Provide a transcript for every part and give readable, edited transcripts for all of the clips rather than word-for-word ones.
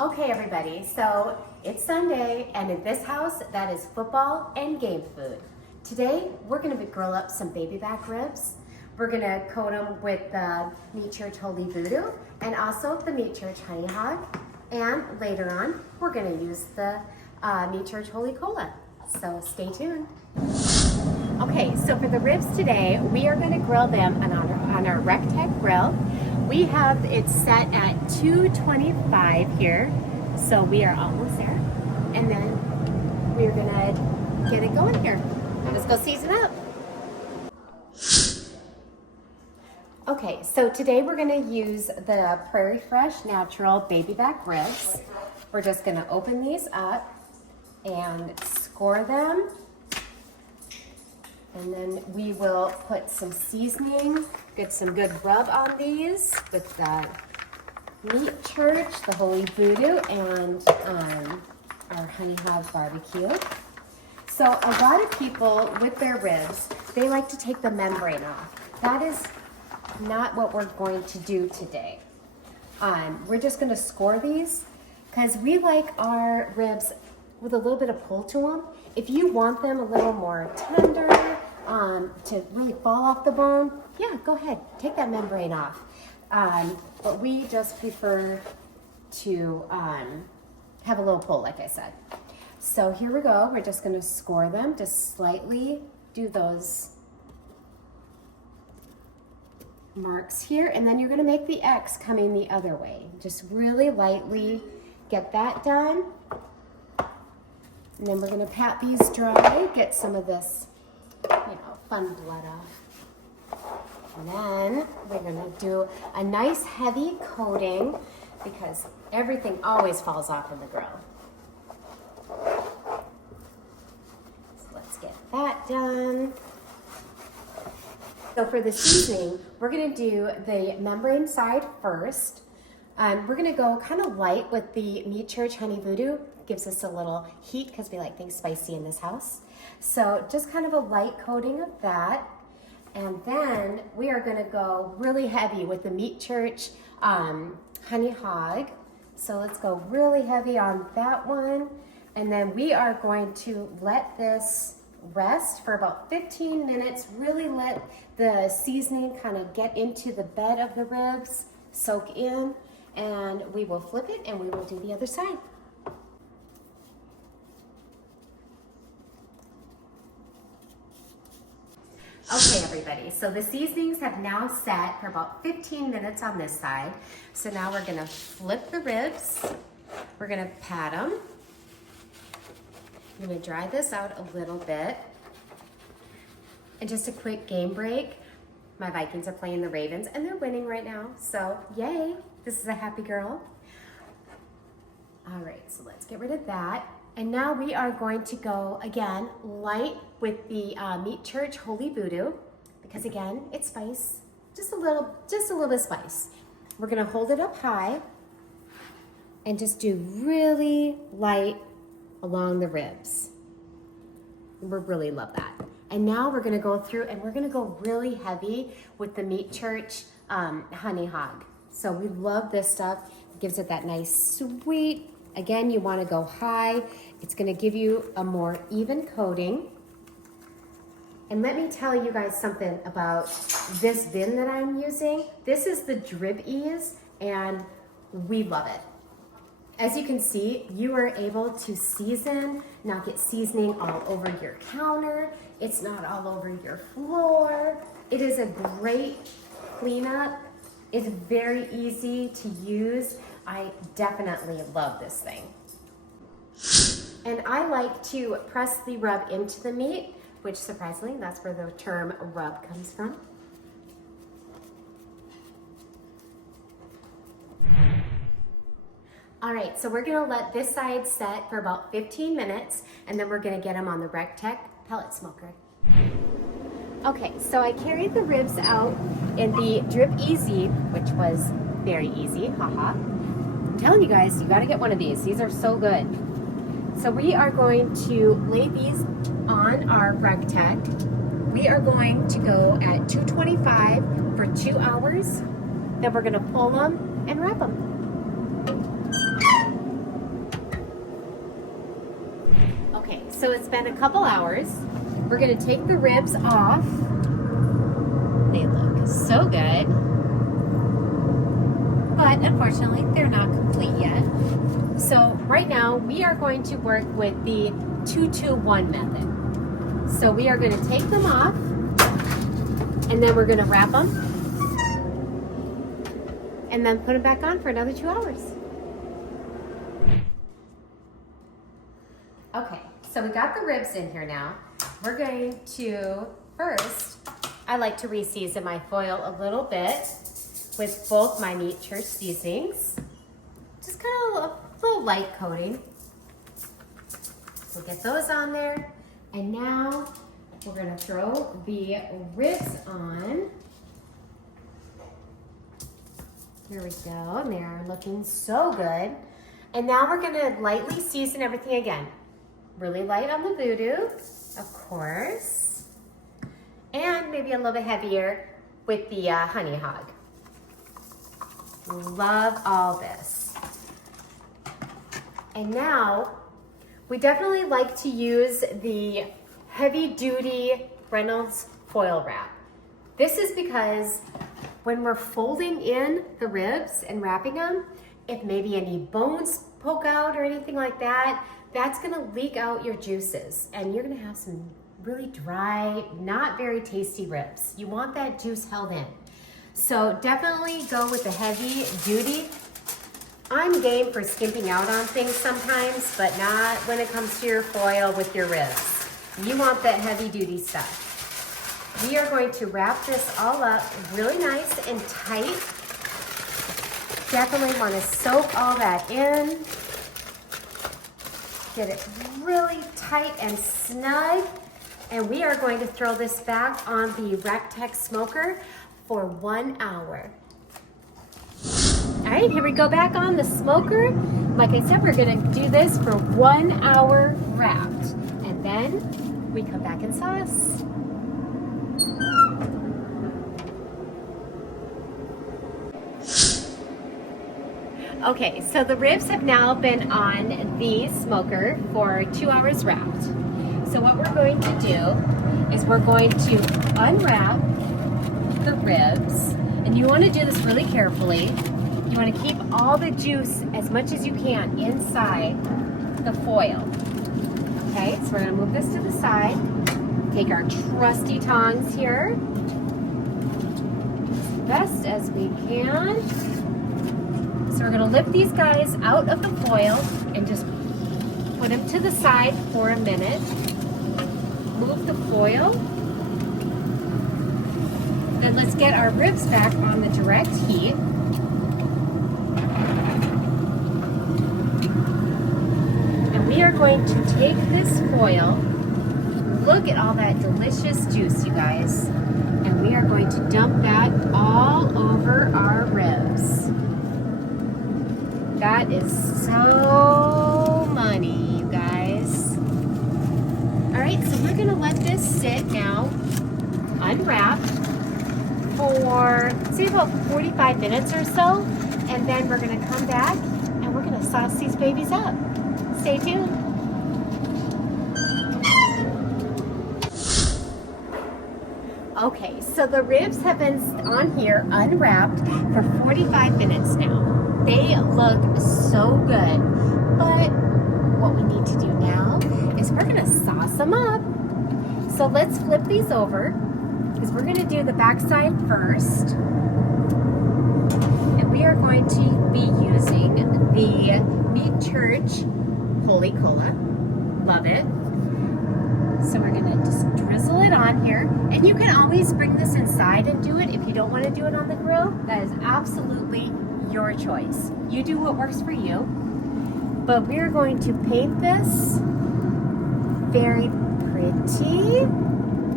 Okay, everybody, so it's Sunday, and in this house, that is football and game food. Today, we're gonna grill up some baby back ribs. We're gonna coat them with the Meat Church Holy Voodoo and also the Meat Church Honey Hog. And later on, we're gonna use the Meat Church Holy Cola. So stay tuned. Okay, so for the ribs today, we are gonna grill them on our RecTeq grill. We have it set at 225 here, so we are almost there. And then we're gonna get it going here. Let's go season up. Okay, so today we're gonna use the Prairie Fresh Natural Baby Back Ribs. We're just gonna open these up and score them. And then we will put some seasoning, get some good rub on these with the Meat Church, the Holy Voodoo, and our Honey Hog barbecue. So a lot of people with their ribs, they like to take the membrane off. That is not what we're going to do today. We're just gonna score these because we like our ribs with a little bit of pull to them. If you want them a little more tender, to really fall off the bone, yeah, go ahead, take that membrane off. But we just prefer to have a little pull, like I said. So here we go, we're just gonna score them, just slightly do those marks here, and then you're gonna make the X coming the other way. Just really lightly get that done. And then we're gonna pat these dry, get some of this, fun blood off. And then we're gonna do a nice heavy coating because everything always falls off in the grill. So let's get that done. So for the seasoning, we're gonna do the membrane side first. We're gonna go kind of light with the Meat Church Honey Voodoo. Gives us a little heat because we like things spicy in this house. So just kind of a light coating of that. And then we are gonna go really heavy with the Meat Church Honey Hog. So let's go really heavy on that one. And then we are going to let this rest for about 15 minutes, really let the seasoning kind of get into the bed of the ribs, soak in, and we will flip it and we will do the other side. Okay, everybody, so the seasonings have now set for about 15 minutes on this side. So now we're gonna flip the ribs. We're gonna pat them. I'm gonna dry this out a little bit. And just a quick game break. My Vikings are playing the Ravens and they're winning right now. So yay, this is a happy girl. All right, so let's get rid of that. And now we are going to go, again, light with the Meat Church Holy Voodoo, because again, it's spice, just a little bit spice. We're gonna hold it up high and just do really light along the ribs. We really love that. And now we're gonna go through and we're gonna go really heavy with the Meat Church Honey Hog. So we love this stuff. It gives it that nice sweet. Again, you want to go high. It's going to give you a more even coating. And let me tell you guys something about this bin that I'm using. This is the Drip Ease, and we love it. As you can see, you are able to season, not get seasoning all over your counter. It's not all over your floor. It is a great cleanup. It's very easy to use. I definitely love this thing. And I like to press the rub into the meat, which surprisingly, that's where the term rub comes from. All right, so we're gonna let this side set for about 15 minutes, and then we're gonna get them on the RecTeq pellet smoker. Okay, so I carried the ribs out in the Drip Easy, which was very easy, haha. I'm telling you guys, you gotta get one of these. These are so good. So we are going to lay these on our RecTeq. We are going to go at 225 for 2 hours. Then we're gonna pull them and wrap them. Okay, so it's been a couple hours. We're gonna take the ribs off. They look so good, but unfortunately they're not complete yet. So right now we are going to work with the 2-2-1 method. So we are gonna take them off and then we're gonna wrap them and then put them back on for another 2 hours. Okay, so we got the ribs in here now. We're going to, first, I like to re-season my foil a little bit with both my meat church seasonings. Just kind of a little light coating. We'll get those on there. And now we're gonna throw the ribs on. Here we go, and they are looking so good. And now we're gonna lightly season everything again. Really light on the voodoo, of course. And maybe a little bit heavier with the honey hog. Love all this. And now, we definitely like to use the heavy duty Reynolds foil wrap. This is because when we're folding in the ribs and wrapping them, if maybe any bones poke out or anything like that, that's gonna leak out your juices and you're gonna have some really dry, not very tasty ribs. You want that juice held in. So definitely go with the heavy duty. I'm game for skimping out on things sometimes, but not when it comes to your foil with your ribs. You want that heavy duty stuff. We are going to wrap this all up really nice and tight. Definitely want to soak all that in. Get it really tight and snug. And we are going to throw this back on the RecTeq smoker for 1 hour. All right, here we go back on the smoker. Like I said, we're gonna do this for 1 hour wrapped. And then we come back and sauce. Okay, so the ribs have now been on the smoker for 2 hours wrapped. So what we're going to do is we're going to unwrap the ribs, and you want to do this really carefully. You want to keep all the juice as much as you can inside the foil. Okay, so we're going to move this to the side. Take our trusty tongs here, as best as we can. So we're going to lift these guys out of the foil and just put them to the side for a minute. Move the foil. Then let's get our ribs back on the direct heat. And we are going to take this foil. Look at all that delicious juice, you guys. And we are going to dump that all over our ribs. That is so money, you guys. All right, so we're gonna let this sit now, unwrapped, for say about 45 minutes or so, and then we're gonna come back and we're gonna sauce these babies up. Stay tuned. Okay, so the ribs have been on here unwrapped for 45 minutes now. They look so good, but what we need to do now is we're gonna sauce them up. So let's flip these over, because we're gonna do the backside first. And we are going to be using the Meat Church Holy Cola. Love it. So we're gonna just drizzle it on here. And you can always bring this inside and do it if you don't wanna do it on the grill. That is absolutely your choice. You do what works for you. But we're going to paint this very pretty.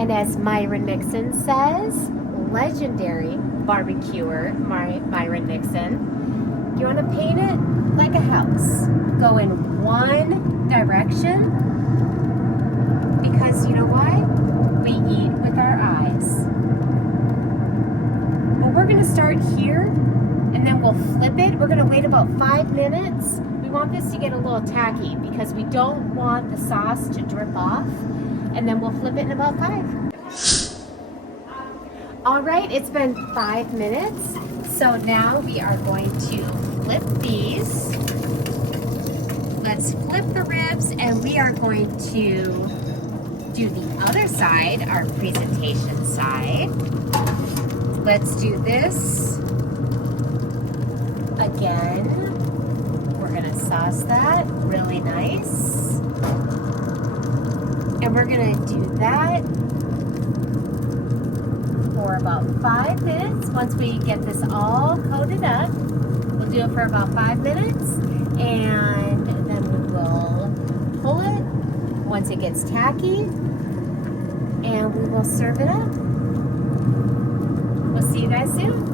And as Myron Mixon says, legendary barbecuer Myron Mixon, you want to paint it like a house. Go in one direction, because you know why? We eat with our eyes. Well, we're going to start here and then we'll flip it. We're gonna wait about 5 minutes. We want this to get a little tacky because we don't want the sauce to drip off. And then we'll flip it in about 5. All right, it's been 5 minutes. So now we are going to flip these. Let's flip the ribs, and we are going to do the other side, our presentation side. Let's do this again. We're gonna sauce that really nice. And we're gonna do that for about 5 minutes. Once we get this all coated up, we'll do it for about 5 minutes, and then we will pull it once it gets tacky, and we will serve it up. We'll see you guys soon.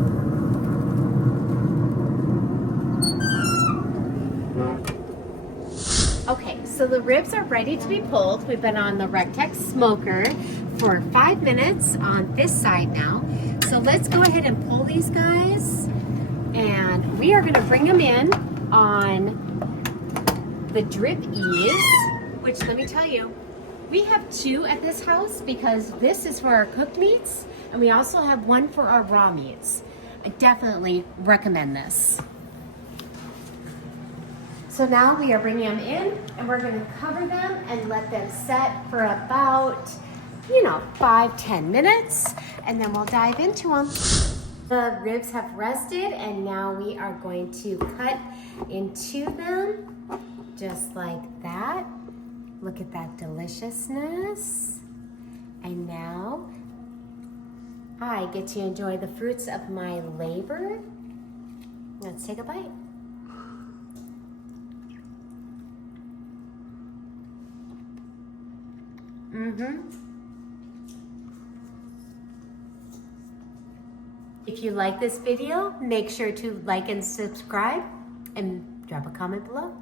Okay, so the ribs are ready to be pulled. We've been on the RecTeq smoker for 5 minutes on this side now. So let's go ahead and pull these guys, and we are gonna bring them in on the drip ease, which let me tell you, we have 2 at this house because this is for our cooked meats, and we also have 1 for our raw meats. I definitely recommend this. So now we are bringing them in, and we're gonna cover them and let them set for about, 5-10 minutes, and then we'll dive into them. The ribs have rested, and now we are going to cut into them just like that. Look at that deliciousness. And now I get to enjoy the fruits of my labor. Let's take a bite. If you like this video, make sure to like and subscribe and drop a comment below.